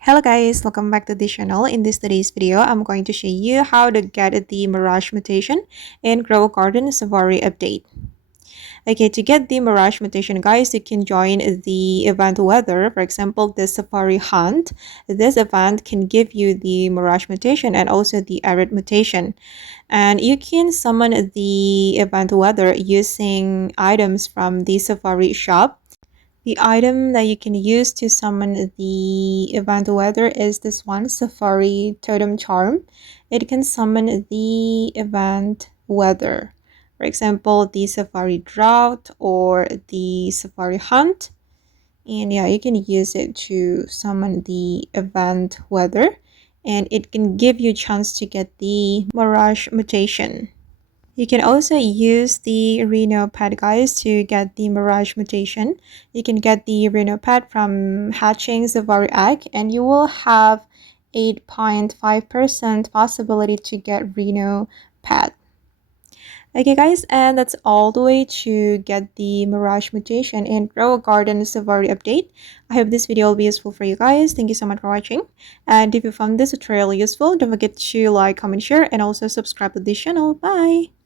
Hello guys, welcome back to the channel. In today's video, I'm going to show you how to get the Mirage Mutation in Grow Garden Safari update. Okay, to get the Mirage Mutation, guys, you can join the event weather. For example, the Safari Hunt. This event can give you the Mirage Mutation and also the Arid Mutation. And you can summon the event weather using items from the Safari shop. The item that you can use to summon the event weather is this one, Safari Totem Charm. It can summon the event weather. For example, the Safari Drought or the Safari Hunt. And yeah, you can use it to summon the event weather. And it can give you a chance to get the Mirage Mutation. You can also use the Reno pet, guys, to get the Mirage Mutation. You can get the Reno pet from hatching Zari egg, and you will have 8.5% possibility to get Reno pet. Okay guys, and that's all the way to get the Mirage Mutation in Grow a Garden Safari update. I hope this video will be useful for you guys. Thank you so much for watching. And if you found this tutorial useful, don't forget to like, comment, share, and also subscribe to this channel. Bye!